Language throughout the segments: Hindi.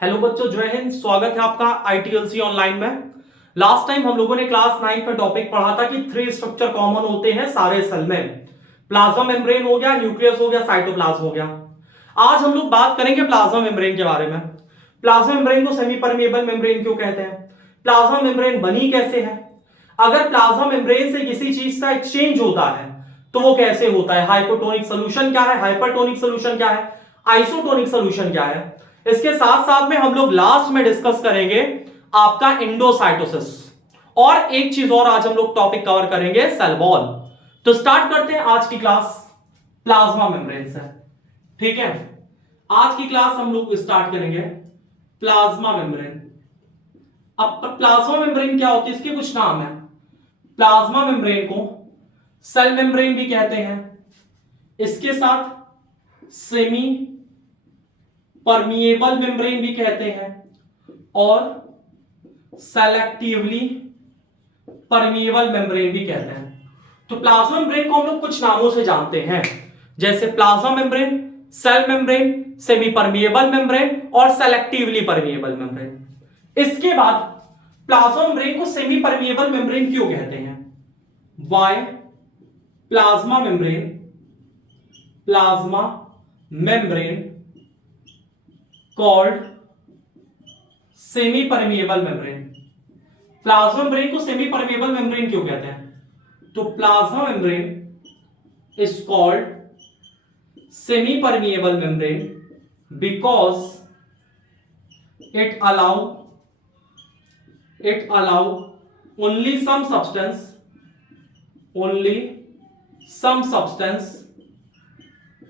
हेलो बच्चों, जय हिंद। स्वागत है आपका आईटीएलसी ऑनलाइन में। लास्ट टाइम हम लोगों ने क्लास 9 में टॉपिक पढ़ा था कि 3 स्ट्रक्चर कॉमन होते हैं सारे सेल में। प्लाज्मा मेम्ब्रेन हो गया, न्यूक्लियस हो गया, साइटोप्लाज्म हो गया। आज हम लोग बात करेंगे प्लाज्मा मेम्ब्रेन के बारे में। प्लाज्मा मेम्ब्रेन को सेमी परमिएबल मेम्ब्रेन क्यों कहते हैं, प्लाज्मा मेम्ब्रेन बनी कैसे है, अगर प्लाज्मा मेम्ब्रेन से किसी चीज का एक्सचेंज होता है तो वो कैसे होता है, हाइपोटोनिक सोल्यूशन क्या है, हाइपरटोनिक सोल्यूशन क्या है, आइसोटोनिक सोल्यूशन क्या है। इसके साथ साथ में हम लोग लास्ट में डिस्कस करेंगे आपका एंडोसाइटोसिस, और एक चीज और आज हम लोग टॉपिक कवर करेंगे, सेल वॉल। तो स्टार्ट करते हैं आज की क्लास प्लाज्मा मेम्ब्रेन से। ठीक है, आज की क्लास हम लोग स्टार्ट करेंगे प्लाज्मा मेम्ब्रेन। अब प्लाज्मा मेम्ब्रेन क्या होती है, इसके कुछ नाम है। प्लाज्मा मेम्ब्रेन को सेल मेम्ब्रेन भी कहते हैं, इसके साथ सेमी परमिएबल मेम्ब्रेन भी कहते हैं और सेलेक्टिवली परमिएबल मेम्ब्रेन भी कहते हैं। तो प्लाज्मा मेम्ब्रेन को हम लोग कुछ नामों से जानते हैं, जैसे plasma membrane, cell membrane, semi permeable membrane और सेलेक्टिवली परमिएबल मेम्ब्रेन। इसके बाद प्लाज्मा मेम्ब्रेन को सेमी परमिएबल मेम्ब्रेन क्यों कहते हैं, why plasma membrane called semi permeable membrane. Plasma membrane को सेमी परमिएबल मेम्ब्रेन क्यों कहते हैं, तो plasma membrane is called semi permeable membrane because it allow only some substance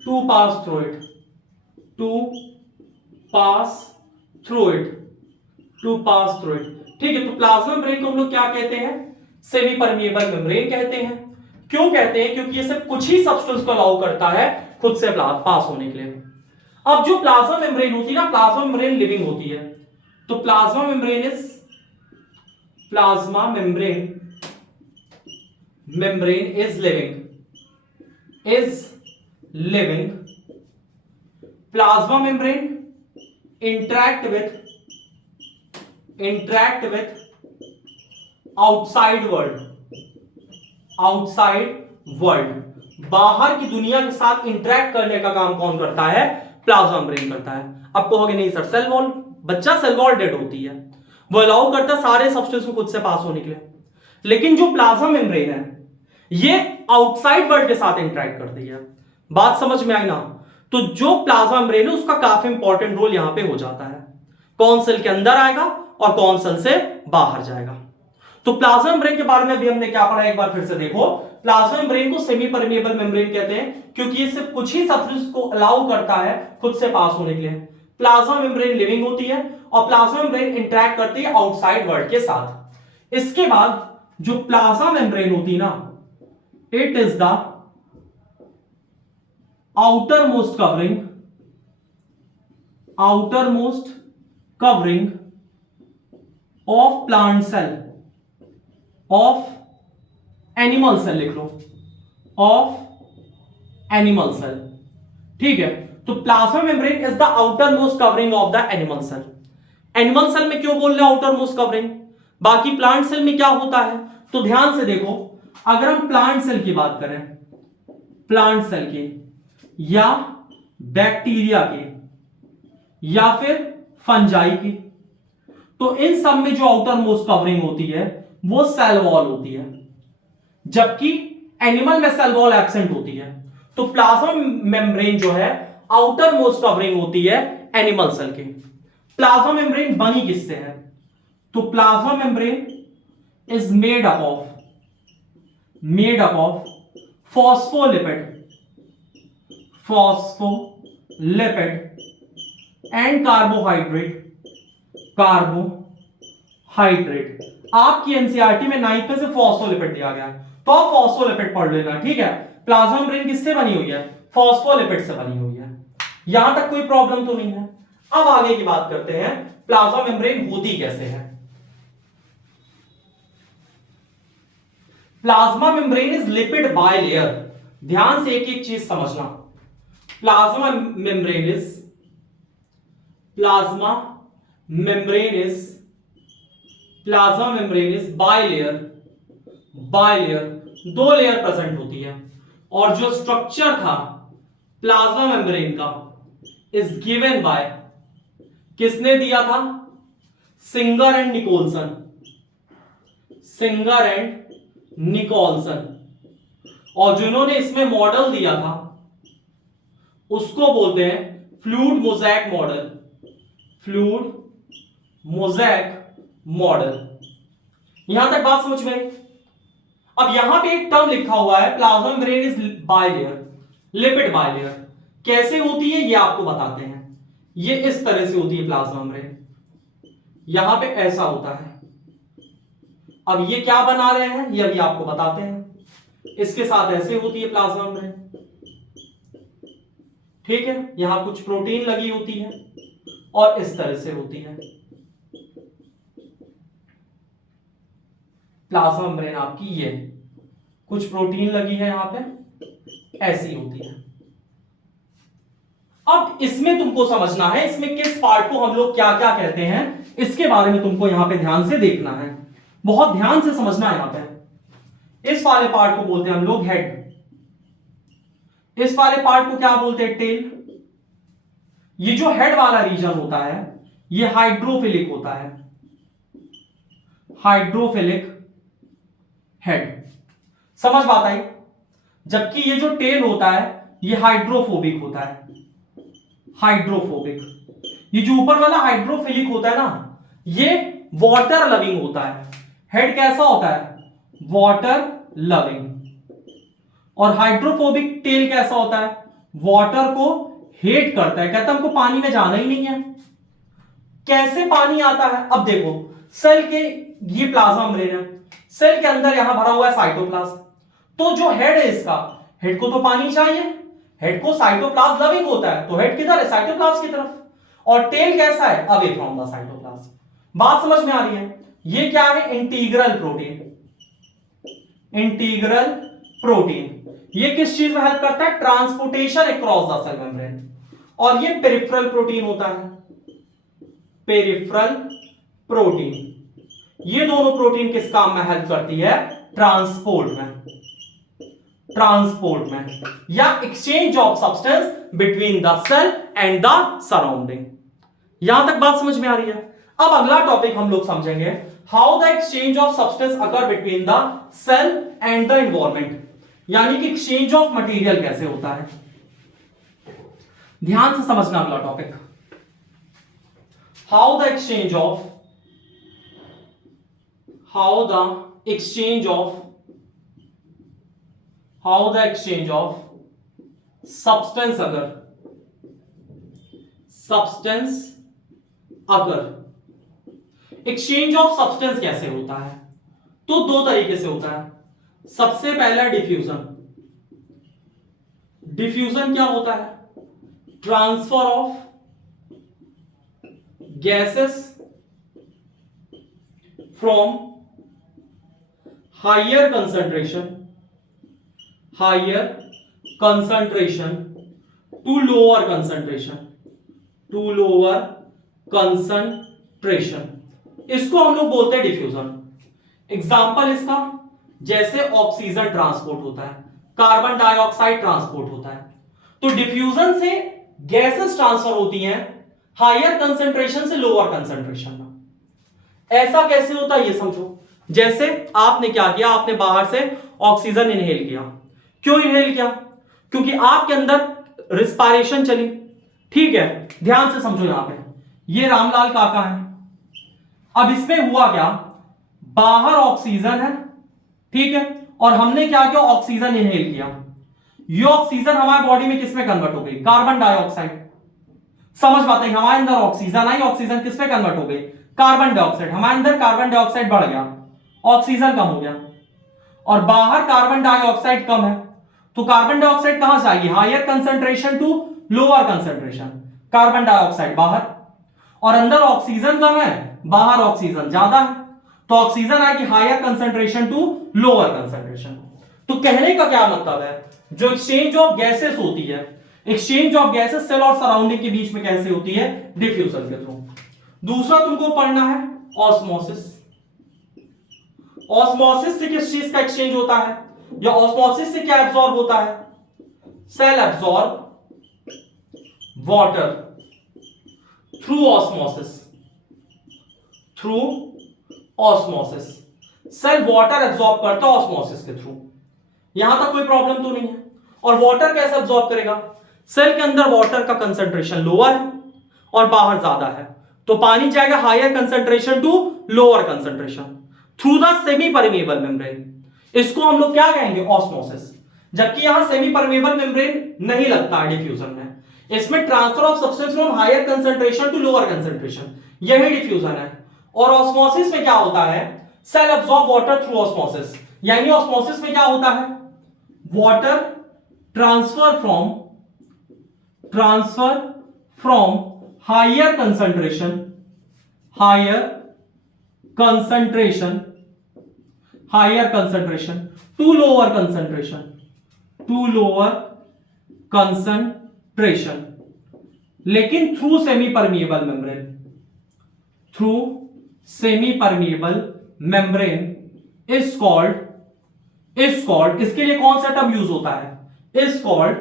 to pass through it, ठीक है। तो प्लाज्मा मेम्ब्रेन को हम लोग क्या कहते हैं, सेमी परमिएबल मेम्ब्रेन कहते हैं। क्यों कहते हैं, क्योंकि ये सिर्फ कुछ ही सब्सटेंस को अलाउ करता है खुद से पास होने के लिए। अब जो प्लाज्मा मेम्ब्रेन होती है ना, प्लाज्मा मेम्ब्रेन लिविंग होती है, तो plasma membrane is living. Plasma membrane interact with outside world, बाहर की दुनिया के साथ इंटरेक्ट करने का काम कौन करता है, प्लाज्मा मेम्ब्रेन करता है। अब कहोगे नहीं सर, सेल वॉल, बच्चा सेल वॉल डेड होती है, वो अलाउ करता है सारे सब्सटेंस को खुद से पास होने के लिए, लेकिन जो प्लाज्मा मेम्ब्रेन है ये आउटसाइड वर्ल्ड के साथ इंटरेक्ट करती है। बात समझ में आई ना। तो जो प्लाज्मा मेम्ब्रेन है उसका काफी इंपॉर्टेंट रोल यहां पे हो जाता है, कौन सेल के अंदर आएगा और कौन सेल से बाहर जाएगा। तो प्लाज्मा मेम्ब्रेन के बारे में भी हमने क्या पढ़ा, एक बार फिर से देखो। प्लाज्मा मेम्ब्रेन को सेमी परमिएबल मेम्ब्रेन कहते हैं क्योंकि ये सिर्फ कुछ ही सब्सटेंस को अलाउ करता है खुद से पास होने के लिए। प्लाज्मा मेम्ब्रेन लिविंग होती है और प्लाज्मा मेम्ब्रेन इंटरेक्ट करती है आउटसाइड वर्ल्ड के साथ। इसके बाद जो प्लाज्मा मेम्ब्रेन होती है ना, it is the outermost covering of plant cell, of animal cell, लिख लो, of animal cell। ठीक है, तो plasma membrane is the outermost covering of the animal cell. Animal cell में क्यों बोल रहे हैं आउटरमोस्ट कवरिंग, बाकी प्लांट सेल में क्या होता है, तो ध्यान से देखो। अगर हम प्लांट सेल की बात करें, प्लांट सेल की या बैक्टीरिया की या फिर फंजाई की, तो इन सब में जो आउटर मोस्ट कवरिंग होती है वो सेल वॉल होती है, जबकि एनिमल में सेल वॉल एब्सेंट होती है। तो प्लाज्मा मेम्ब्रेन जो है आउटर मोस्ट कवरिंग होती है एनिमल सेल की। प्लाज्मा मेम्ब्रेन बनी किससे है, तो plasma membrane is made up of phospholipid and carbohydrate. आपकी एनसीईआरटी में 9th में से फॉस्फोलिपिड दिया गया है, तो आप फॉस्फोलिपिड पढ़ लेना। ठीक है, प्लाज्मा मेम्ब्रेन किससे बनी हुई है, फॉस्फोलिपिड से बनी हुई है। यहां तक कोई प्रॉब्लम तो नहीं है। अब आगे की बात करते हैं, प्लाज्मा मेम्ब्रेन होती कैसे है। Plasma membrane is lipid bilayer. ध्यान से एक एक चीज समझना। Plasma membrane is plasma membrane is plasma membrane is bilayer, bilayer, दो लेयर प्रेजेंट होती है। और जो स्ट्रक्चर था प्लाज्मा मेम्ब्रेन का इज गिवन बाय, किसने दिया था? Singer and Nicolson, Singer and Nicolson. और जिन्होंने इसमें मॉडल दिया था उसको बोलते हैं fluid mosaic model, fluid mosaic model. यहां तक बात समझ में आई? अब यहां पे एक टर्म लिखा हुआ है plasma membrane is bilayer, lipid bilayer. कैसे होती है ये आपको बताते हैं। ये इस तरह से होती है प्लाज्मा मेम्ब्रेन, यहां पे ऐसा होता है। अब ये क्या बना रहे हैं ये अभी आपको बताते हैं। इसके साथ ऐसे होती है प्लाज्मा मेम्ब्रेन, ठीक है। यहां कुछ प्रोटीन लगी होती है और इस तरह से होती है प्लाज्मा मेम्ब्रेन आपकी। ये कुछ प्रोटीन लगी है यहां पे, ऐसी होती है। अब इसमें तुमको समझना है इसमें किस पार्ट को हम लोग क्या क्या कहते हैं, इसके बारे में तुमको यहां पे ध्यान से देखना है, बहुत ध्यान से समझना है। यहां पे इस वाले पार्ट को बोलते हैं हम लोग हेड, इस वाले पार्ट को क्या बोलते हैं? टेल। ये जो हेड वाला रीजन होता है ये हाइड्रोफिलिक होता है, हाइड्रोफिलिक हेड। समझ बात आई? जबकि ये जो टेल होता है ये हाइड्रोफोबिक होता है, हाइड्रोफोबिक। ये जो ऊपर वाला हाइड्रोफिलिक होता है ना ये वाटर लविंग होता है। हेड कैसा होता है? Water loving. और हाइड्रोफोबिक टेल कैसा होता है? वाटर को हेट करता है, कहता है हमको पानी में जाना ही नहीं है। कैसे पानी आता है? अब देखो सेल के, ये प्लाज्मा मेम्ब्रेन है, सेल के अंदर यहां भरा हुआ है साइटोप्लाज्म। तो जो हेड है इसका, हेड को तो पानी चाहिए, हेड को साइटोप्लाज्म लविंग होता है तो हेड किधर है? साइटोप्लाज्म की तरफ। और टेल कैसा है? Away from the cytoplasm. बात समझ में आ रही है? ये क्या है? Integral protein, integral protein. ये किस चीज में हेल्प करता है? Transportation across the cell membrane. और ये पेरिफेरल प्रोटीन होता है, पेरिफेरल प्रोटीन। ये दोनों प्रोटीन किस काम में हेल्प करती है? ट्रांसपोर्ट में, ट्रांसपोर्ट में या exchange of substance between the cell and the surrounding. यहां तक बात समझ में आ रही है? अब अगला टॉपिक हम लोग समझेंगे, how the exchange of substance occur between the cell and the environment. यानी कि एक्सचेंज ऑफ मटेरियल कैसे होता है। ध्यान से समझना अगला topic, how the exchange of, how the exchange of, how the exchange of substance अगर, सब्सटेंस अगर एक्सचेंज ऑफ सब्सटेंस कैसे होता है? तो दो तरीके से होता है। सबसे पहला डिफ्यूजन। डिफ्यूजन क्या होता है? Transfer of gases from higher concentration, higher concentration to lower concentration, to lower concentration. इसको हम लोग बोलते हैं डिफ्यूजन। एग्जाम्पल इसका, जैसे ऑक्सीजन ट्रांसपोर्ट होता है, कार्बन डाइऑक्साइड ट्रांसपोर्ट होता है। तो डिफ्यूजन से गैसेस ट्रांसफर होती हैं हायर कंसंट्रेशन से लोअर कंसंट्रेशन में। ऐसा कैसे होता है ये समझो। जैसे आपने क्या किया, आपने बाहर से ऑक्सीजन इनहेल किया। क्यों इनहेल किया? क्योंकि आपके अंदर रिस्पायरेशन चली, ठीक है। ध्यान से समझो, यहां पे ये रामलाल काका है। अब इसमें हुआ क्या, बाहर ऑक्सीजन है, ठीक है, और हमने क्या किया, ऑक्सीजन इनहेल किया। ये ऑक्सीजन हमारे बॉडी में किस में कन्वर्ट हो गई? Carbon dioxide. समझ पाते हैं? हमारे अंदर ऑक्सीजन आई, ऑक्सीजन किस में कन्वर्ट हो गई? Carbon dioxide. हमारे अंदर कार्बन डाइऑक्साइड बढ़ गया, ऑक्सीजन कम हो गया, और बाहर कार्बन डाइऑक्साइड कम है। तो कार्बन डाइऑक्साइड कहां से आएगी? Higher concentration to lower concentration, carbon dioxide बाहर, और अंदर ऑक्सीजन कम है, बाहर ऑक्सीजन ज्यादा है, तो ऑक्सीजन आएगी higher concentration to lower concentration. तो कहने का क्या मतलब है, जो एक्सचेंज ऑफ गैसेस होती है, एक्सचेंज ऑफ गैसेस सेल और सराउंडिंग के बीच में कैसे होती है? डिफ्यूजन के थ्रू। दूसरा तुमको पढ़ना है ऑस्मोसिस। ऑस्मोसिस से किस चीज का एक्सचेंज होता है, या ऑस्मोसिस से क्या एब्जॉर्ब होता है? Cell absorb water through osmosis. Through osmosis cell water absorb करता है ऑस्मोसिस के थ्रू। यहां तक कोई प्रॉब्लम तो नहीं है। और वाटर कैसे एब्जॉर्ब करेगा? सेल के अंदर वाटर का कंसंट्रेशन लोअर है और बाहर ज्यादा है, तो पानी जाएगा higher concentration to lower concentration through the semi permeable membrane. इसको हम लोग क्या कहेंगे? ऑस्मोसिस। जबकि यहां सेमी परमेबल मेम्ब्रेन नहीं लगता है डिफ्यूजन में। इसमें transfer of substance from higher concentration to lower concentration, यही डिफ्यूजन है। और ऑस्मोसिस में क्या होता है? Cell absorb water through osmosis, यानी ऑस्मोसिस में क्या होता है? Water transfer from higher concentration to lower concentration, लेकिन through semi permeable membrane is called, इसके लिए कौन सा टर्म यूज होता है? Is called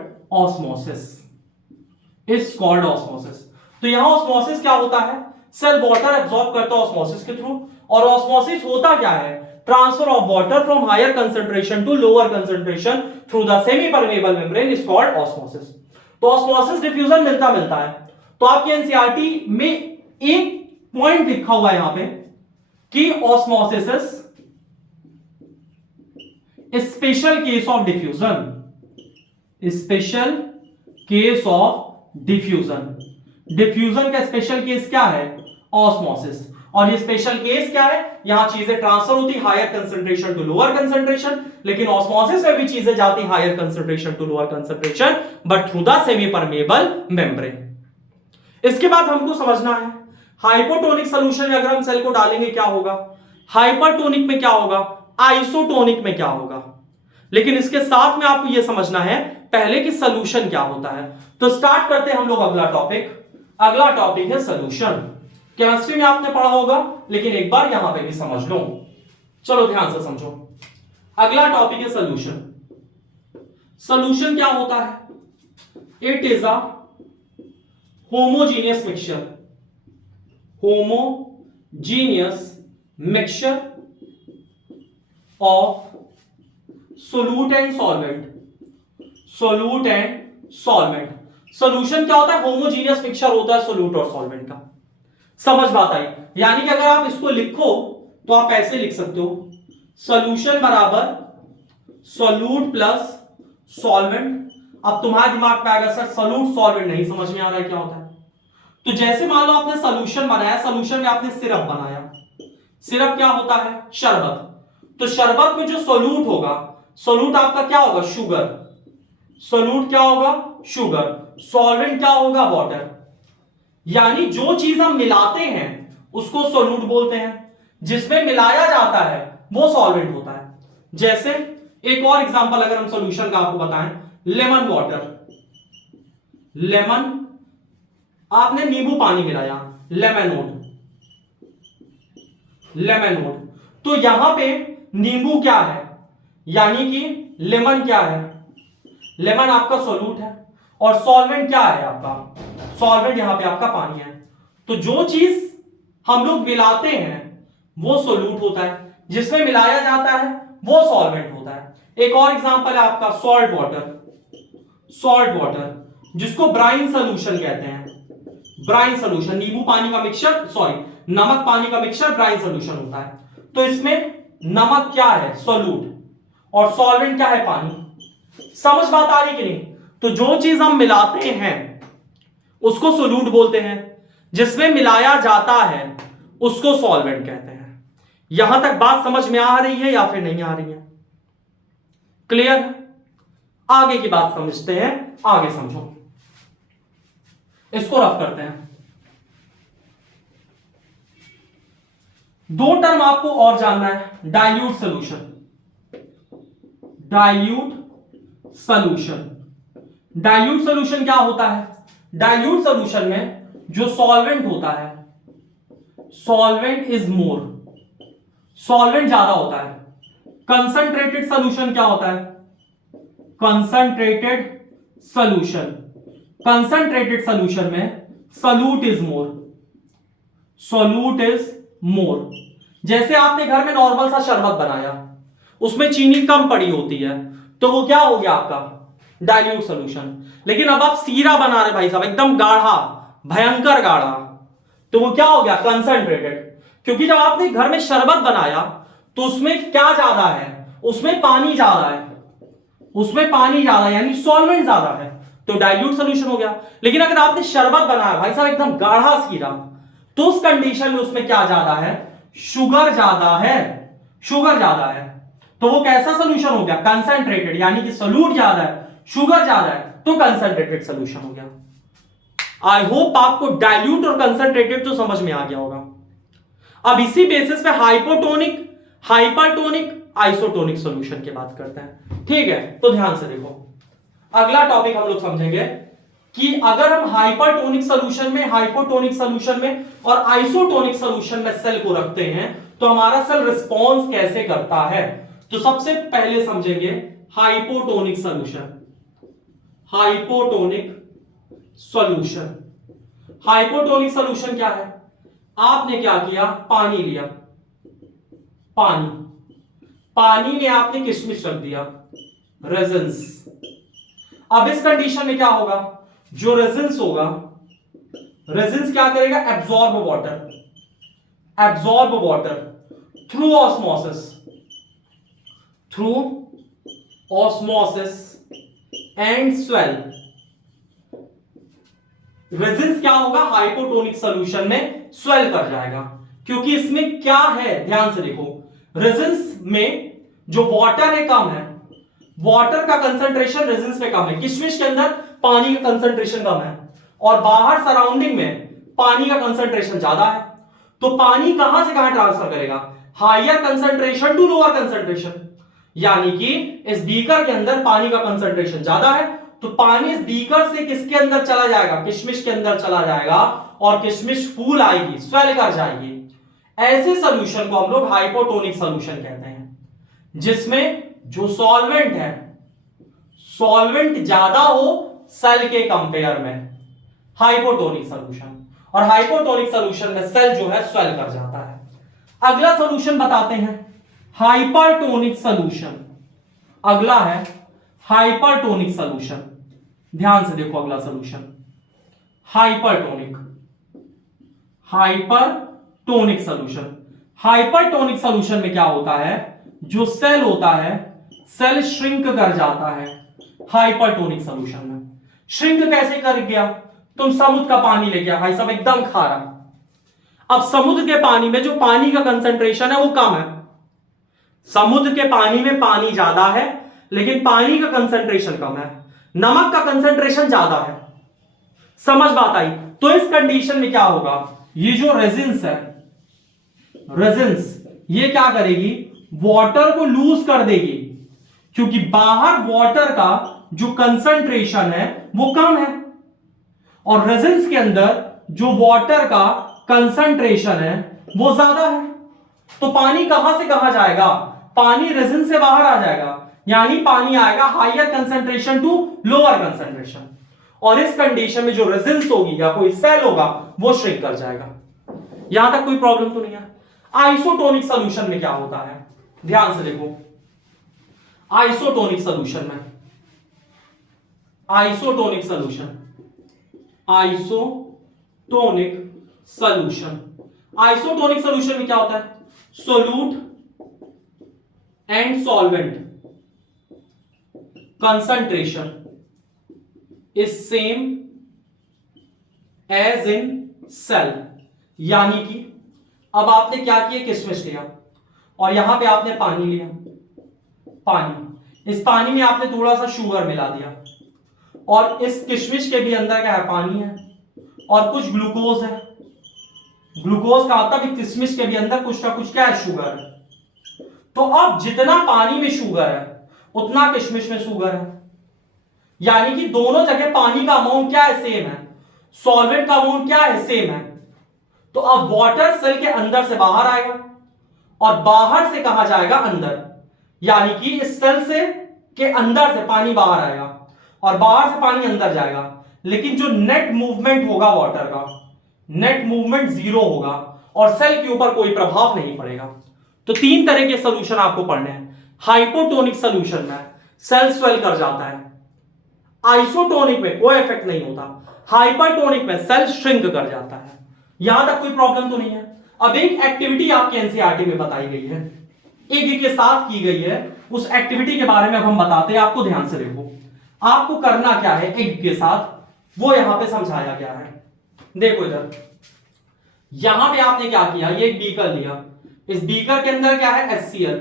osmosis. तो यहां ऑस्मोसिस क्या होता है? सेल वाटर एब्सॉर्ब करता है ऑस्मोसिस के थ्रू। और ऑस्मोसिस होता क्या है? Transfer of water from higher concentration to lower concentration through the semi permeable membrane is called osmosis. तो ऑस्मोसिस डिफ्यूजन मिलता है। तो आपके एनसीईआरटी में एक पॉइंट लिखा हुआ है यहां पे कि osmosis special case of diffusion. Diffusion का स्पेशल केस क्या है? ऑस्मोसिस। और ये स्पेशल केस क्या है? यहां चीजें ट्रांसफर होती higher concentration to lower concentration, लेकिन ऑस्मोसिस में भी चीजें जाती higher concentration to lower concentration but through the semi permeable membrane. इसके बाद हमको समझना है हाइपोटोनिक सॉल्यूशन में अगर हम सेल को डालेंगे क्या होगा, हाइपरटोनिक में क्या होगा, आइसोटोनिक में क्या होगा। लेकिन इसके साथ में आपको यह समझना है पहले कि सॉल्यूशन क्या होता है। तो स्टार्ट करते हैं हम लोग अगला टॉपिक है सॉल्यूशन। केमिस्ट्री में आपने पढ़ा होगा, लेकिन एक बार यहां पे भी समझ लो। चलो ध्यान से समझो। अगला टॉपिक है सॉल्यूशन। सॉल्यूशन क्या होता है? It is a homogeneous mixture of solute and solvent. Solution क्या होता है? होमोजीनियस मिक्सचर होता है सोल्यूट और सॉल्वेंट का। समझ बात आई? यानी कि अगर आप इसको लिखो तो आप ऐसे लिख सकते हो, सॉल्यूशन बराबर सोल्यूट प्लस सॉल्वेंट। अब तुम्हारे दिमाग में आएगा सर सोल्यूट सॉल्वेंट नहीं समझ में आ रहा है क्या होता है। तो जैसे मान लो आपने सॉल्यूशन बनाया, सॉल्यूशन में आपने सिरप बनाया। सिरप क्या होता है? शरबत। तो शरबत में जो सोल्यूट होगा, सोल्यूट आपका क्या होगा? शुगर। सोल्यूट क्या होगा? शुगर। सॉल्वेंट क्या होगा? वाटर। यानी जो चीज हम मिलाते हैं उसको सोल्यूट बोलते हैं, जिसमें मिलाया जाता है वो सॉल्वेंट होता है। जैसे एक और एग्जांपल अगर हम सॉल्यूशन का आपको बताएं, लेमन वाटर। लेमन, आपने नींबू पानी मिलाया, लेमनोड। तो यहां पे नींबू क्या है? यानी कि लेमन क्या है? लेमन आपका सोल्यूट है। और सॉल्वेंट क्या है आपका? सॉल्वेंट यहां पे आपका पानी है। तो जो चीज हम लोग मिलाते हैं वो सोल्यूट होता है, जिसमें मिलाया जाता है वो सॉल्वेंट होता है। एक और एग्जांपल है आपका सॉल्ट वाटर, जिसको ब्राइन सोल्यूशन कहते हैं। ब्राइन सोल्यूशन, नींबू पानी का मिक्सचर, नमक पानी का मिक्सचर ब्राइन सोल्यूशन होता है। तो इसमें नमक क्या है? सोल्यूट। और सॉल्वेंट क्या है? पानी। समझ बात आ रही कि नहीं? तो जो चीज हम मिलाते हैं उसको सोल्यूट बोलते हैं, जिसमें मिलाया जाता है उसको सॉल्वेंट कहते हैं। यहां तक बात समझ में आ रही है या फिर नहीं आ रही है? क्लियर? आगे की बात समझते हैं। आगे समझो, इसको रफ करते हैं। दो टर्म आपको और जानना है, डाइल्यूट सॉल्यूशन। डाइल्यूट सॉल्यूशन क्या होता है? डाइल्यूट सॉल्यूशन में जो सॉल्वेंट होता है सॉल्वेंट इज मोर, सॉल्वेंट ज्यादा होता है। कंसंट्रेटेड सोल्यूशन क्या होता है? कंसंट्रेटेड सोल्यूशन, कंसंट्रेटेड सोल्यूशन में solute is more, solute is more. जैसे आपने घर में नॉर्मल सा शरबत बनाया, उसमें चीनी कम पड़ी होती है, तो वो क्या हो गया आपका? Dilute solution. लेकिन अब आप सीरा बना रहे भाई साहब, एकदम गाढ़ा, भयंकर गाढ़ा, तो वो क्या हो गया? कंसंट्रेटेड। क्योंकि जब आपने घर में शरबत बनाया तो उसमें क्या ज्यादा है? उसमें पानी ज्यादा है, उसमें पानी ज्यादा यानी सॉल्वेंट ज्यादा है, तो डाइल्यूट सॉल्यूशन हो गया। लेकिन अगर आपने शरबत बनाया भाई साहब एकदम गाढ़ा सीरा, तो उस कंडीशन में उसमें क्या ज्यादा है? शुगर ज्यादा है, शुगर ज्यादा है, तो वो कैसा सॉल्यूशन हो गया? कंसंट्रेटेड, यानी कि सोल्यूट ज्यादा है, शुगर ज्यादा है, तो कंसंट्रेटेड सॉल्यूशन हो गया। आई होप आपको डाइल्यूट और कंसंट्रेटेड तो समझ में आ गया होगा। अब इसी बेसिस पे हाइपोटोनिक, हाइपरटोनिक, आइसोटोनिक सॉल्यूशन की बात करते हैं। ठीक है, तो ध्यान से देखो, अगला टॉपिक हम लोग समझेंगे कि अगर हम हाइपरटोनिक सॉल्यूशन में, हाइपोटोनिक सॉल्यूशन में और आइसोटोनिक सॉल्यूशन में सेल को रखते हैं तो हमारा सेल रिस्पॉन्स कैसे करता है। तो सबसे पहले समझेंगे hypotonic solution, hypotonic solution. Hypotonic solution क्या है? आपने क्या किया? पानी लिया, पानी, पानी में आपने किशमिश रख दिया, रेजिन्स। अब इस कंडीशन में क्या होगा? जो रेजिन्स होगा, रेजिन्स क्या करेगा? Absorb water, absorb water through osmosis, through osmosis and swell. Resins क्या होगा? हाइपोटोनिक सॉल्यूशन में स्वेल कर जाएगा, क्योंकि इसमें क्या है? ध्यान से देखो, रेजिन्स में जो वाटर है कम है, वाटर का कंसंट्रेशन रेजिन्स में कम है, किशमिश के अंदर पानी का कंसंट्रेशन कम है, और बाहर सराउंडिंग में पानी का कंसंट्रेशन ज्यादा है। तो पानी कहां से कहां ट्रांसफर करेगा? Higher concentration to lower concentration, यानी कि इस बीकर के अंदर पानी का कंसंट्रेशन ज्यादा है, तो पानी इस बीकर से किसके अंदर चला जाएगा? किशमिश के अंदर चला जाएगा, और किशमिश फूल आएगी, स्वेल कर जाएगी। ऐसे सॉल्यूशन को हम लोग हाइपोटोनिक सॉल्यूशन कहते हैं, जिसमें जो सॉल्वेंट है, सॉल्वेंट ज्यादा हो सेल के कंपेयर में, हाइपोटोनिक सॉल्यूशन। और हाइपोटोनिक सॉल्यूशन में सेल जो है स्वेल कर जाता है। अगला सॉल्यूशन बताते हैं, हाइपरटोनिक सॉल्यूशन। अगला है हाइपरटोनिक सॉल्यूशन। ध्यान से देखो अगला solution, hypertonic, hypertonic solution. Hypertonic solution में क्या होता है? जो सेल होता है, सेल श्रिंक कर जाता है हाइपरटोनिक सॉल्यूशन में। श्रिंक कैसे कर गया? तुम समुद्र का पानी लेके आओ भाई साहब, एकदम खारा। अब समुद्र के पानी में जो पानी का कंसंट्रेशन है वो कम है, समुद्र के पानी में पानी ज्यादा है लेकिन पानी का कंसंट्रेशन कम है, नमक का कंसंट्रेशन ज्यादा है। समझ बात आई? तो इस कंडीशन में क्या होगा? ये जो रेजिन्स है, रेजिन्स, ये क्या करेगी? वाटर को लूज कर देगी, क्योंकि बाहर वाटर का जो कंसंट्रेशन है वो कम है, और रेजिन्स के अंदर जो वाटर का कंसंट्रेशन है वो ज्यादा है। तो पानी कहां से कहां जाएगा? पानी रेजिन से बाहर आ जाएगा, यानी पानी आएगा higher concentration to lower concentration, और इस कंडीशन में जो रेजिन्स होगी या कोई सेल होगा वो श्रिंक कर जाएगा। यहां तक कोई प्रॉब्लम तो नहीं है? आइसोटोनिक सॉल्यूशन में क्या होता है? ध्यान से देखो, आइसोटोनिक सॉल्यूशन में, isotonic solution, isotonic solution, isotonic solution में क्या होता है? Solute and solvent concentration is same as in cell. यानी कि अब आपने क्या किया? किशमिश लिया, और यहां पे आपने पानी लिया, पानी, इस पानी में आपने थोड़ा सा शुगर मिला दिया, और इस किशमिश के भी अंदर क्या है? पानी है, और कुछ ग्लूकोज है। ग्लूकोज का मतलब किशमिश के भी अंदर कुछ ना कुछ क्या है? शुगर है। तो अब जितना पानी में शुगर है उतना किशमिश में शुगर है, यानी कि दोनों जगह पानी का अमाउंट क्या है? सेम है। सॉल्वेंट का अमाउंट क्या है? सेम है। तो अब वाटर सेल के अंदर से बाहर आएगा और बाहर से कहा जाएगा अंदर, यानी कि इस सेल से के अंदर से पानी बाहर आएगा और बाहर से पानी अंदर जाएगा, लेकिन जो नेट मूवमेंट होगा वाटर का, नेट मूवमेंट जीरो होगा और सेल के ऊपर कोई प्रभाव नहीं पड़ेगा। तो तीन तरह के सॉल्यूशन आपको पढ़ने हैं। हाइपोटोनिक सॉल्यूशन में सेल स्वेल कर जाता है, आइसोटोनिक में कोई इफेक्ट नहीं होता, हाइपरटोनिक में सेल श्रिंक कर जाता है। यहां तक कोई प्रॉब्लम तो नहीं है। अब एक एक्टिविटी आपके एनसीईआरटी में बताई गई है, एग के साथ की गई है, उस एक्टिविटी के बारे में अब हम बताते हैं आपको। ध्यान से देखो, आपको करना क्या है एग के साथ, वो यहां पे समझाया गया है। देखो इधर, यहां पे आपने क्या किया, ये एक बीकर लिया, इस बीकर के अंदर क्या है, HCl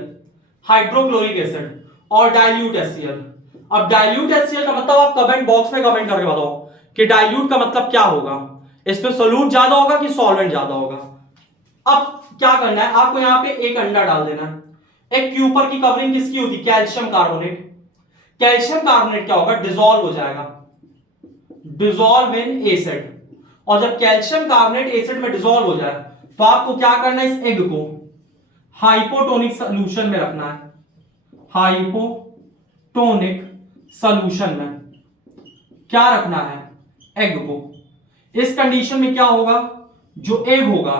हाइड्रोक्लोरिक एसिड और डाइल्यूट HCl। अब डाइल्यूट HCl का मतलब आप कमेंट बॉक्स में कमेंट करके बताओ कि डाइल्यूट का मतलब क्या होगा, इसमें सोल्यूट ज्यादा होगा कि सॉल्वेंट ज्यादा होगा। अब क्या करना है आपको, यहां पे एक अंडा डाल देना है। एक के ऊपर की कवरिंग किसकी होती, कैल्शियम कार्बोनेट। कैल्शियम कार्बोनेट क्या होगा, डिसॉल्व हो जाएगा, डिसॉल्व इन एसिड। और जब कैल्शियम कार्बोनेट एसिड में डिसॉल्व हो जाए तो आपको क्या करना है, इस एग को हाइपोटोनिक सॉल्यूशन में रखना है। हाइपोटोनिक सॉल्यूशन में क्या रखना है, एग को। इस कंडीशन में क्या होगा, जो एग होगा,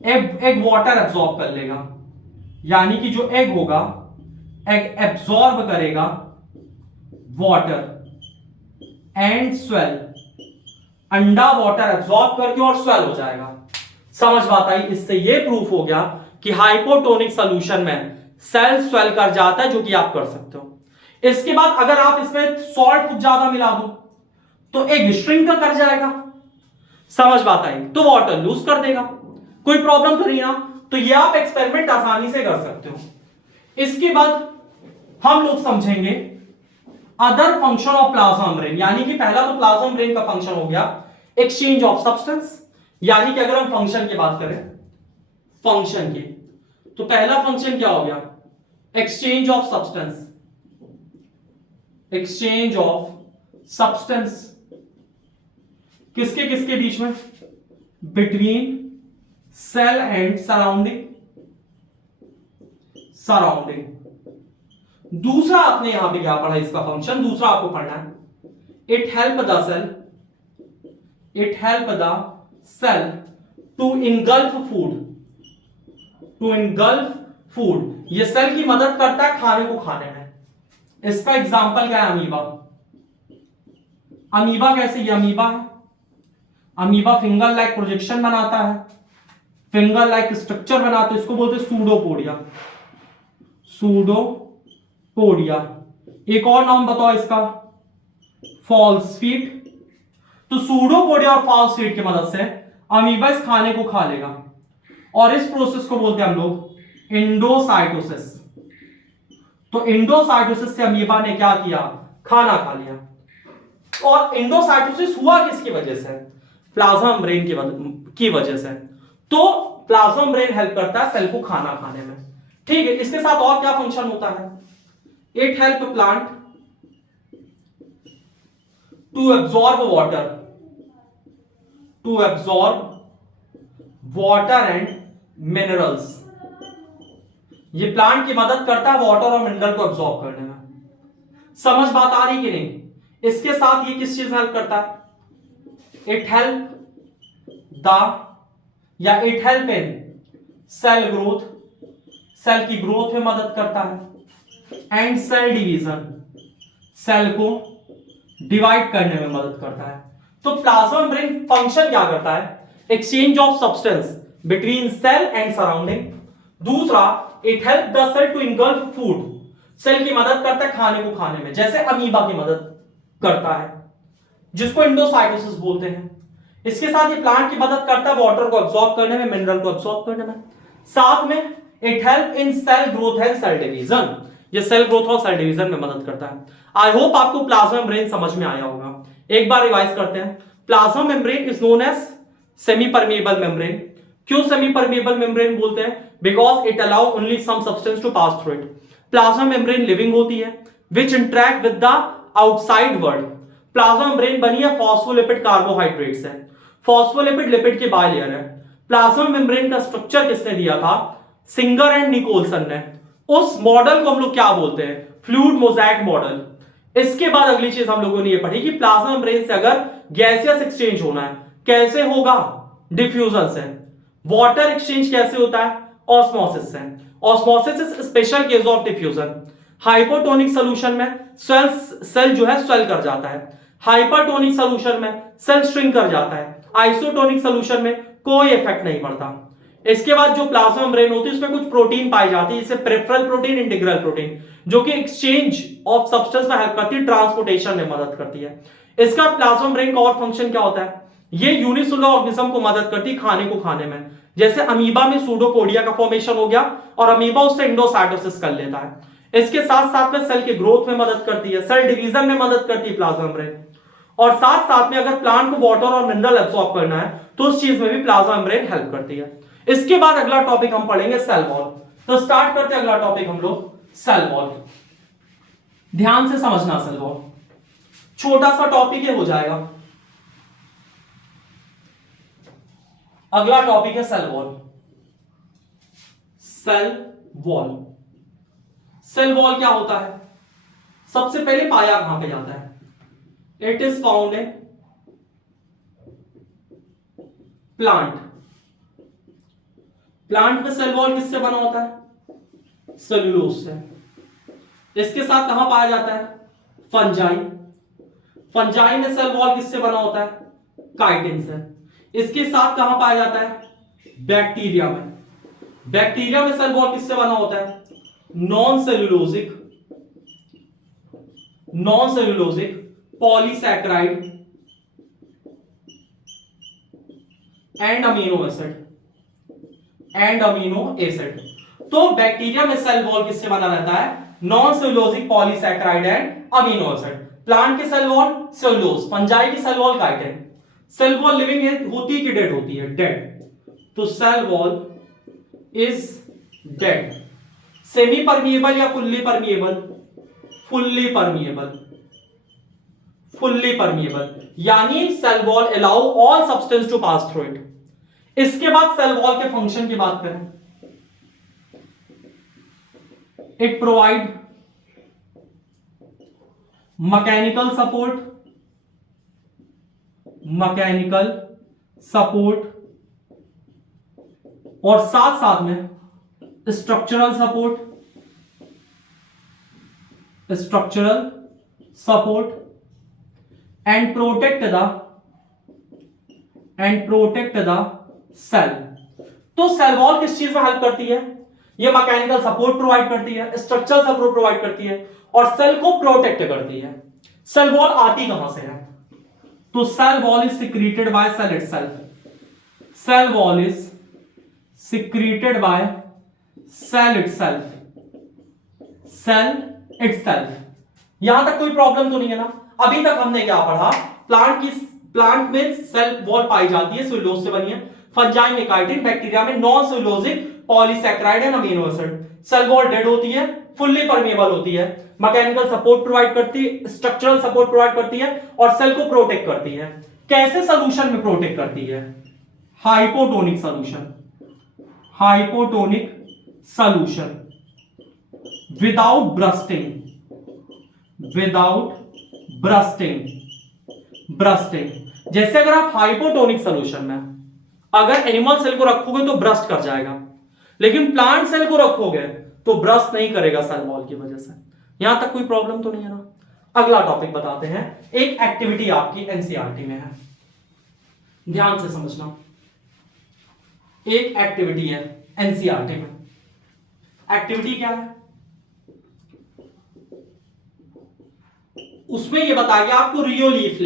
एग वाटर एब्जॉर्ब कर लेगा, यानी कि जो एग होगा, एग एब्जॉर्ब करेगा वाटर एंड स्वेल, अंडा वाटर एब्जॉर्ब करके और स्वेल हो जाएगा। समझ बात आई। इससे यह प्रूफ हो गया कि हाइपोटोनिक सॉल्यूशन में सेल स्वेल कर जाता है, जो कि आप कर सकते हो। इसके बाद अगर आप इसमें सॉल्ट कुछ ज्यादा मिला दो तो एग श्रिंक कर जाएगा। समझ बात आई। तो वाटर लूज कर देगा, कोई प्रॉब्लम तो नहीं ना। तो ये आप एक्सपेरिमेंट आसानी से कर सकते हो। इसके बाद हम लोग समझेंगे other function of plasma membrane, यानी कि पहला तो प्लाज्मा मेम्ब्रेन का फंक्शन हो गया एक्सचेंज ऑफ सब्सटेंस, यानी कि अगर हम फंक्शन की बात करें, फंक्शन की, तो पहला फंक्शन क्या हो गया, exchange of substance. Exchange of substance किसके किसके बीच में, बिटवीन सेल एंड सराउंडिंग। दूसरा आपने यहां पे क्या पढ़ा, इसका फंक्शन दूसरा आपको पढ़ना है, it help the cell to engulf food. ये सेल की मदद करता है खाने को खाने में। इसका एग्जांपल क्या है, अमीबा। अमीबा कैसे, ये अमीबा है, अमीबा फिंगर लाइक प्रोजेक्शन बनाता है, फिंगर लाइक स्ट्रक्चर बनाते हैं, इसको बोलते हैं सूडोपोडिया। सूडोपोडिया। एक और नाम बताओ इसका, फॉल्स फीट। तो सूडोपोडिया और फॉल्स फीट की मदद से अमीबा इस खाने को खा लेगा और इस प्रोसेस को बोलते हैं हम लोग एंडोसाइटोसिस। तो एंडोसाइटोसिस से अमीबा ने क्या किया, खाना खा लिया। और एंडोसाइटोसिस हुआ किसकी वजह से, प्लाज्मा मेम्ब्रेन की वजह से। तो प्लाज्मा मेम्ब्रेन हेल्प करता है सेल को खाना खाने में। ठीक है, इसके साथ और क्या फंक्शन होता है, it help plant to absorb water and minerals. ये प्लांट की मदद करता है वाटर और मिनरल को एब्जॉर्ब करने में। समझ बात आ रही कि नहीं। इसके साथ ये किस चीज हेल्प करता है, it help in cell growth, cell की ग्रोथ में मदद करता है, एंड सेल डिवीजन, सेल को डिवाइड करने में मदद करता है। तो प्लाज्मा मेम्ब्रेन फंक्शन क्या करता है, exchange of substance between cell and surrounding. दूसरा, it help the cell to engulf food, cell की मदद करता है खाने को खाने में, जैसे अमीबा की मदद करता है, जिसको एंडोसाइटोसिस बोलते हैं। इसके साथ ये प्लांट की मदद करता है वाटर को एब्जॉर्ब करने में, मिनरल को एब्जॉर्ब करने में। साथ में it help in cell growth and cell division, ये सेल ग्रोथ और सेल डिवीजन में मदद करता है। आई होप आपको प्लाज्मा मेम्ब्रेन समझ में आया होगा। एक बार रिवाइज करते हैं। Plasma membrane is known as semi permeable membrane. क्यों सेमी परमेएबल मेम्ब्रेन बोलते हैं, because it allow only some substance to pass through it. Plasma membrane living होती है which interact with the outside world. Plasma membrane बनी है फॉस्फोलिपिड कार्बोहाइड्रेट से। फॉस्फोलिपिड लिपिड की बाय लेयर है। प्लाज्मा मेम्ब्रेन का स्ट्रक्चर किसने दिया था? सिंगर एंड निकोलसन ने। उस मॉडल को हम लोग क्या बोलते हैं? Fluid mosaic model. इसके बाद अगली चीज हम लोगों ने ये पढ़ी कि प्लाज्मा मेम्ब्रेन से अगर गैसियस एक्सचेंज होना है कैसे होगा? डिफ्यूजन से। वाटर एक्सचेंज कैसे होता है? ऑस्मोसिस से। Osmosis is special case of diffusion. Hypotonic solution में सेल जो है स्वेल कर जाता है, हाइपरटोनिक सॉल्यूशन में सेल श्रिंक कर जाता है, आइसोटोनिक सॉल्यूशन में कोई इफेक्ट नहीं पड़ता। इसके बाद जो प्लाज्मा मेम्ब्रेन होती है उसमें कुछ प्रोटीन पाई जाती है, जैसे पेरिफेरल प्रोटीन, इंटीग्रल प्रोटीन, जो कि एक्सचेंज ऑफ सब्सटेंस में हेल्प करती है, ट्रांसपोर्टेशन में मदद करती है। इसका प्लाज्मा मेम्ब्रेन का और फंक्शन क्या होता है? ये यूनिसेलुलर ऑर्गेनिज्म को मदद करती है खाने को खाने में, जैसे अमीबा में सूडोपोडिया का फॉर्मेशन हो गया और अमीबा उससे इंडोसाइटोसिस कर लेता है। इसके साथ साथ में सेल के ग्रोथ में मदद करती है, सेल डिवीजन में मदद करती है प्लाज्मा मेम्ब्रेन, और साथ साथ में अगर प्लांट को वाटर और मिनरल एब्सॉर्ब करना है तो उस चीज में भी प्लाज्मा मेम्ब्रेन हेल्प करती है। इसके बाद अगला टॉपिक हम पढ़ेंगे सेल वॉल। तो स्टार्ट करते हैं अगला टॉपिक हम लोग, सेल वॉल। ध्यान से समझना सेल वॉल, छोटा सा टॉपिक ही हो जाएगा। अगला टॉपिक है cell wall. Cell wall, cell wall क्या होता है? सबसे पहले पाया कहां पे जाता है? It is found in plant. Plant में सेल वॉल किससे बना होता है? सेल्यूलोज से। इसके साथ कहां पाया जाता है? फंजाई। फंजाई में सेल वॉल किससे बना होता है? काइटिन से। इसके साथ कहां पाया जाता है? बैक्टीरिया में। बैक्टीरिया में सेल वॉल किससे बना होता है? Non cellulosic polysaccharide and amino acid. तो बैक्टीरिया में सेल वॉल किससे बना रहता है? Non cellulosic polysaccharide and amino acid. Plant के सेल वॉल सेल्यूलोज, फंजाई की cell wall chitin. Cell wall living होती है कि डेड होती है? डेड। तो cell wall is dead. Semi permeable या फुल्ली परमिएबल? फुल्ली परमिएबल, यानी cell wall allow all substance to pass through it. इसके बाद सेल वॉल के फंक्शन की बात करें, इट प्रोवाइड मैकेनिकल सपोर्ट और साथ साथ में structural support and protect the cell. तो सेल वॉल किस चीज में हेल्प करती है? ये मैकेनिकल सपोर्ट प्रोवाइड करती है, स्ट्रक्चरल सपोर्ट प्रोवाइड करती है और सेल को प्रोटेक्ट करती है। सेल वॉल आती कहां से है? तो cell wall is secreted by cell itself. Cell wall is secreted by cell itself. यहां तक कोई प्रॉब्लम तो नहीं है ना? अभी तक हमने क्या पढ़ा? प्लांट में सेल वॉल पाई जाती है, सेल्यूलोज से बनी है, फंजाई में काइटिन, बैक्टीरिया में non cellulosic polysaccharide and amino acid. Cell wall dead होती है, फुल्ली परमेबल होती है, मैकेनिकल सपोर्ट प्रोवाइड करती है, स्ट्रक्चरल सपोर्ट प्रोवाइड करती है और सेल को प्रोटेक्ट करती है। कैसे सॉल्यूशन में प्रोटेक्ट करती है? Hypotonic solution without bursting. जैसे अगर आप हाइपोटोनिक सॉल्यूशन में अगर एनिमल सेल को रखोगे तो ब्रस्ट कर जाएगा, लेकिन प्लांट सेल को रखोगे तो ब्रस्ट नहीं करेगा सेल वॉल की वजह से। यहां तक कोई प्रॉब्लम तो नहीं है ना? अगला टॉपिक बताते हैं, एक एक्टिविटी आपकी एनसीईआरटी में है, ध्यान से समझना। एक एक्टिविटी है एनसीईआरटी में। एक्टिविटी क्या है? उसमें यह बताया गया आपको रियोलीफ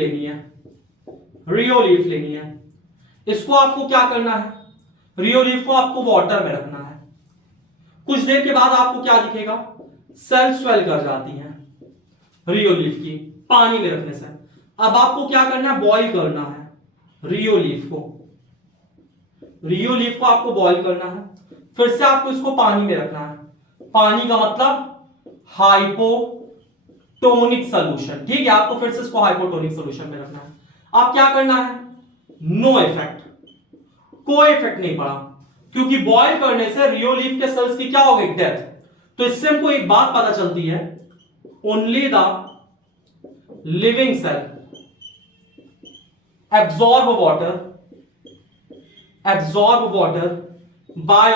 लेनी है। इसको आपको क्या करना है? रियोलीफ को आपको वाटर में रखना है। कुछ देर के बाद आपको क्या दिखेगा? सेल स्वेल कर जाती हैं रियोलीफ की, पानी में रखने से। अब आपको क्या करना है? बॉईल करना है रियोलीफ को आपको बॉईल करना है। फिर से आपको इसको पानी में रखना है। पानी का मतलब हाइपोटोनिक सॉल्यूशन, ठीक है? आपको फिर से इसको हाइपोटोनिक सॉल्यूशन में रखना है। आप क्या करना है? नो इफेक्ट, कोई इफेक्ट नहीं पड़ा, क्योंकि बॉयल करने से रियोलीफ के सेल्स की क्या हो गई, डेथ। तो इससे हमको एक बात पता चलती है, only the living cell absorb water by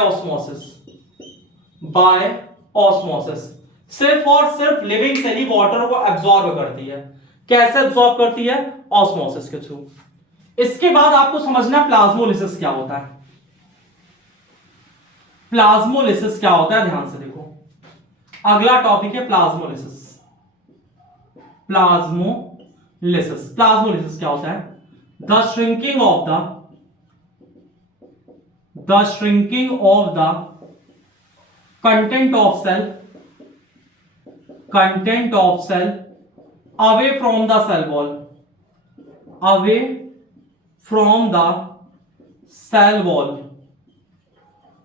osmosis। सिर्फ और सिर्फ लिविंग सेल ही वाटर को एब्जॉर्ब करती है। कैसे एब्जॉर्ब करती है, ऑस्मोसिस के थ्रू। इसके बाद आपको समझना प्लाज्मोलिसिस क्या होता है। प्लाज्मोलिसिस क्या होता है, ध्यान से देखो, अगला टॉपिक है प्लाज्मोलिसिस। प्लाज्मोलिसिस क्या होता है, the shrinking of the content of cell away from the cell wall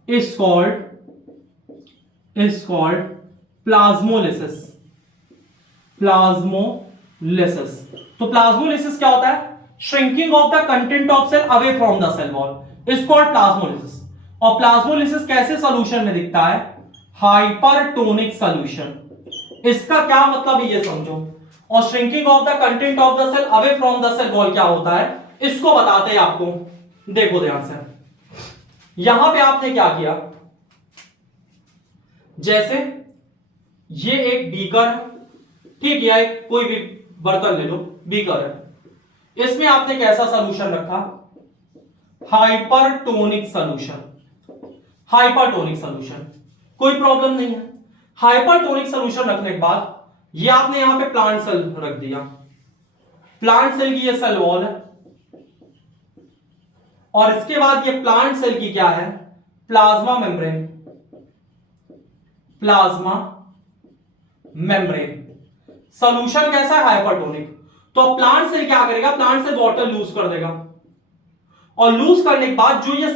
is called plasmolysis। तो प्लाज्मोलिसिस क्या होता है, shrinking of the content of cell away from the cell wall is called plasmolysis। और प्लाज्मोलिसिस कैसे सॉल्यूशन में दिखता है, हाइपरटोनिक सॉल्यूशन। इसका क्या मतलब है ये समझो। और shrinking of the content of the cell away from the cell wall क्या होता है, इसको बताते हैं आपको। देखो ध्यान से, यहां पे आपने क्या किया, जैसे ये एक बीकर है, ठीक है, कोई भी बर्तन ले लो, बीकर है, इसमें आपने कैसा सॉल्यूशन रखा, हाइपरटोनिक सॉल्यूशन। कोई प्रॉब्लम नहीं है। हाइपरटोनिक सॉल्यूशन रखने के बाद ये आपने यहां पे प्लांट सेल रख दिया। प्लांट सेल की ये सेल वॉल है, और इसके बाद ये प्लांट सेल की क्या है, प्लाज्मा मेम्ब्रेन। सॉल्यूशन कैसा है, हाइपरटोनिक। तो प्लांट सेल क्या करेगा, प्लांट सेल वाटर लूज कर देगा, और लूज करने के बाद जो ये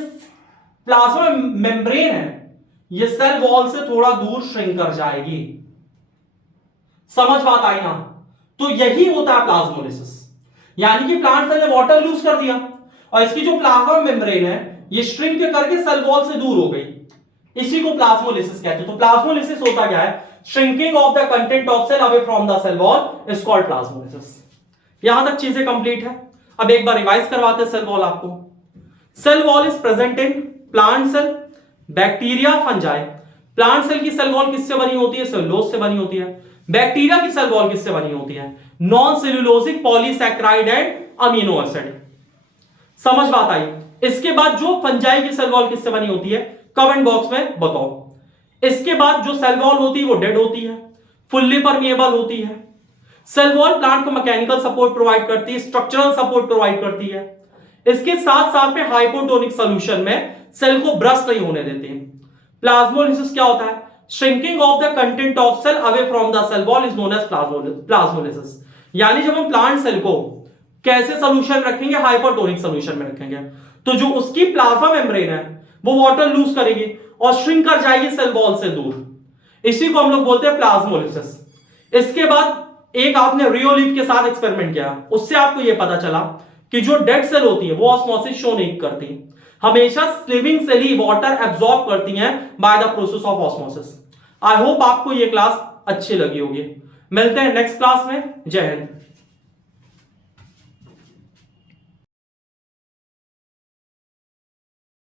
प्लाज्मा मेम्ब्रेन है, ये सेल वॉल से थोड़ा दूर श्रिंक कर जाएगी। समझ बात आई ना। तो यही होता है प्लाज्मोलिसिस, यानी कि प्लांट सेल ने वाटर लूज कर दिया, और इसकी जो प्लाज्मा मेम्ब्रेन है ये श्रिंक करके सेल वॉल से दूर हो गई। इसी को प्लाज्मोलिसिस कहते हैं। तो प्लाज्मोलिसिस होता क्या है, shrinking of the content of cell away from the cell wall is called plasmolysis. यहां तक चीजें कंप्लीट है। अब एक बार रिवाइज करवाते हैं सेल वॉल आपको। Cell wall is present in plant cell, bacteria, fungi. Plant cell की सेल वॉल किससे बनी होती है, सेलुलोज से बनी होती है। बैक्टीरिया की सेल वॉल किससे बनी होती है, non cellulosic polysaccharide and amino acid. समझ बात आई। इसके बाद जो फंजाई की सेल वॉल किससे बनी होती है, कमेंट बॉक्स में बताओ। इसके बाद जो सेल वॉल होती है वो डेड होती है, फुल्ली परमिएबल होती है। सेल वॉल प्लांट को मैकेनिकल सपोर्ट प्रोवाइड करती है, स्ट्रक्चरल सपोर्ट प्रोवाइड करती है। इसके साथ साथ में हाइपोटोनिक सॉल्यूशन में सेल को ब्रस्ट नहीं होने देती। प्लाज्मोलिसिस क्या होता है, shrinking of the content of cell away from the cell wall is known as plasmolysis. यानी जब हम प्लांट सेल को कैसे सॉल्यूशन रखेंगे, हाइपरटोनिक सॉल्यूशन में रखेंगे, तो जो उसकी प्लाज्मा मेम्ब्रेन है वो वाटर लूज करेगी और श्रिंक कर जाएगी सेल वॉल से दूर। इसी को हम लोग बोलते हैं प्लाज्मोलिसिस। इसके बाद एक आपने रियोलीफ के साथ एक्सपेरिमेंट किया, उससे आपको यह पता चला कि जो डेड सेल होती है वो ऑस्मोसिस शो नहीं करती, हमेशा लिविंग सेल ही वाटर एब्सॉर्ब करती हैं by the process of osmosis. I hope आपको यह क्लास अच्छी लगी होगी। मिलते हैं नेक्स्ट क्लास में। जय हिंद।